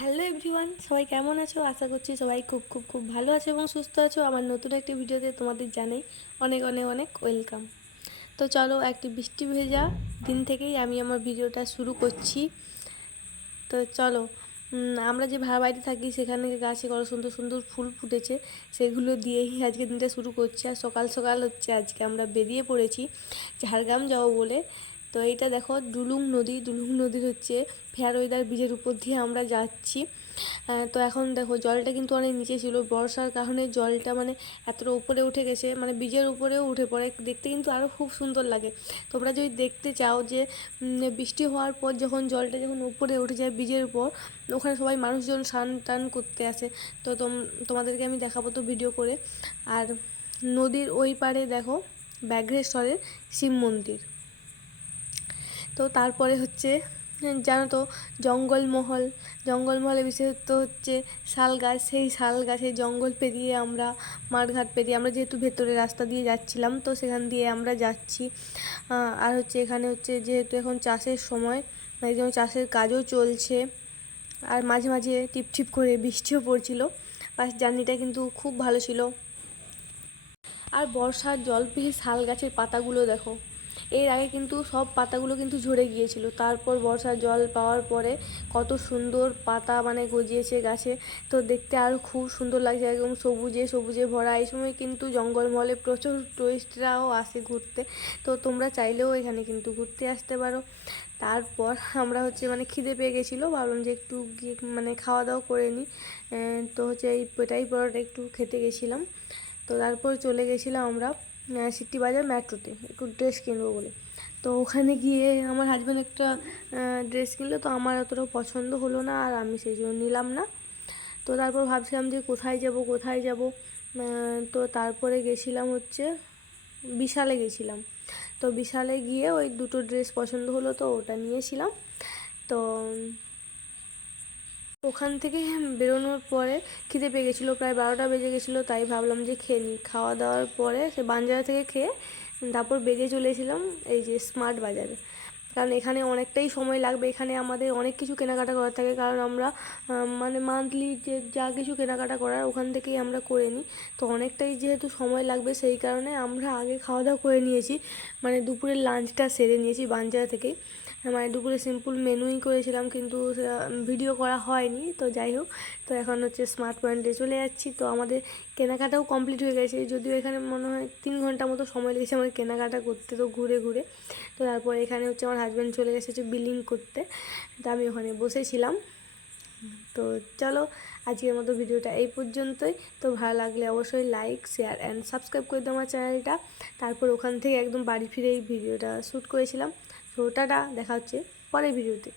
Hello everyone, সবাই কেমন আছো? আশা করছি সবাই খুব খুব খুব ভালো আছো এবং সুস্থ আছো। আমার নতুন একটি ভিডিওতে তোমাদের জানাই অনেক অনেক অনেক ওয়েলকাম। তো চলো, একটি বৃষ্টি ভেজা দিন থেকেই আমি আমার ভিডিওটা শুরু করছি। তো চলো, আমরা যে ভাড়া বাড়িতে থাকি সেখানে গাছে কত সুন্দর সুন্দর ফুল ফুটেছে, সেগুলো দিয়েই আজকে দিনটা শুরু করছি। আর সকাল সকাল হচ্ছে আজকে আমরা বেরিয়ে পড়েছি ঝাড়গ্রাম যাবো বলে। তো এইটা দেখো ডুলুং নদী, ডুলুং নদীর হচ্ছে ফেয়ারওয়েদার ব্রিজের উপর দিয়ে আমরা যাচ্ছি। তো এখন দেখো জলটা কিন্তু অনেক নিচে ছিল, বর্ষার কারণে জলটা মানে এতটা উপরে উঠে গেছে, মানে ব্রিজের উপরেও উঠে পড়ে, দেখতে কিন্তু আরও খুব সুন্দর লাগে। তোমরা যদি দেখতে চাও যে বৃষ্টি হওয়ার পর যখন জলটা যখন উপরে উঠে যায় ব্রিজের উপর, ওখানে সবাই মানুষজন স্নান টান করতে আসে। তো তোমাদেরকে আমি দেখাবো তো ভিডিও করে। আর নদীর ওই পারে দেখো ব্যাঘ্রেশ্বরের শিব মন্দির। তো তারপরে হচ্ছে জানো তো জঙ্গলমহলে বিশেষত হচ্ছে শাল গাছ, সেই শাল গাছের জঙ্গল পেরিয়ে আমরা মাঠঘাট পেরিয়ে আমরা যেহেতু ভেতরে রাস্তা দিয়ে যাচ্ছিলাম, তো সেখান দিয়ে আমরা যাচ্ছি। আর হচ্ছে এখানে হচ্ছে যেহেতু এখন চাষের সময়, একদম চাষের কাজও চলছে, আর মাঝে মাঝে টিপটিপ করে বৃষ্টিও পড়ছিল। বাস জার্নিটা কিন্তু খুব ভালো ছিল। আর বর্ষার জল পেয়ে শাল গাছের পাতাগুলো দেখো, এর আগে কিন্তু সব পাতাগুলো কিন্তু ঝরে গিয়েছিল, তারপর বর্ষার জল পাওয়ার পরে কত সুন্দর পাতা মানে গজিয়েছে গাছে। তো দেখতে আরও খুব সুন্দর লাগছে, একদম সবুজে সবুজে ভরা। এই সময় কিন্তু জঙ্গলমহলে প্রচুর টুরিস্টরাও আসে ঘুরতে, তো তোমরা চাইলেও এখানে কিন্তু ঘুরতে আসতে পারো। তারপর আমরা হচ্ছে মানে খিদে পেয়ে গেছিলো, ভাবলাম যে একটু গিয়ে মানে খাওয়া দাওয়া করে নিই। তো হচ্ছে এই পেটাই পরোটা একটু খেতে গেছিলাম। তো তারপর চলে গেছিলাম আমরা সিটি বাজার মেট্রোতে একটু ড্রেস কিনবো বলে। তো ওখানে গিয়ে আমার হাজব্যান্ড একটা ড্রেস কিনলো, তো আমার অতটাও পছন্দ হলো না, আর আমি সেই জন্য নিলাম না। তো তারপর ভাবছিলাম যে কোথায় যাব। তো তারপরে গেছিলাম হচ্ছে বিশালে গেছিলাম। তো বিশালে গিয়ে ওই দুটো ড্রেস পছন্দ হলো, তো ওটা নিয়েছিলাম। তো ওখান থেকে বেরোনোর পরে খিদে পেয়ে গেছিলো, প্রায় 12টা বেজে গেছিলো, তাই ভাবলাম যে খেয়ে নিই। খাওয়া দাওয়ার পরে সে বানজারা থেকে খেয়ে তারপর বেরিয়ে চলেছিলাম এই যে স্মার্ট বাজারে, কারণ এখানে অনেকটাই সময় লাগবে। এখানে আমাদের অনেক কিছু কেনাকাটা করার থাকে, কারণ আমরা মানে মান্থলি যে যা কিছু কেনাকাটা করার ওখান থেকেই আমরা করে নিই। তো অনেকটাই যেহেতু সময় লাগবে, সেই কারণে আমরা আগে খাওয়া দাওয়া করে নিয়েছি, মানে দুপুরের লাঞ্চটা সেরে নিয়েছি বানজারা থেকেই। মানে দুপুরে সিম্পল মেনুই করেছিলাম, কিন্তু ভিডিও করা হয়নি। তো যাই হোক, তো এখন হচ্ছে স্মার্ট পয়েন্টে চলে যাচ্ছি। তো আমাদের কেনাকাটাও কমপ্লিট হয়ে গেছে, যদিও এখানে মনে হয় 3 ঘন্টা মতো সময় লেগেছে আমার কেনাকাটা করতে, তো ঘুরে ঘুরে। তো তারপর এখানে হচ্ছে আমার হাজব্যান্ড চলে গেছে বিলিং করতে, তো আমি ওখানে বসেছিলাম। তো চলো, আজকের মতো ভিডিওটা এই পর্যন্তই। তো ভালো লাগলে অবশ্যই লাইক, শেয়ার অ্যান্ড সাবস্ক্রাইব করে দাও আমার চ্যানেলটা। তারপর ওখান থেকে একদম বাড়ি ফিরে এই ভিডিওটা শ্যুট করেছিলাম। তো টাটা, দেখা হচ্ছে পরের ভিডিওতে।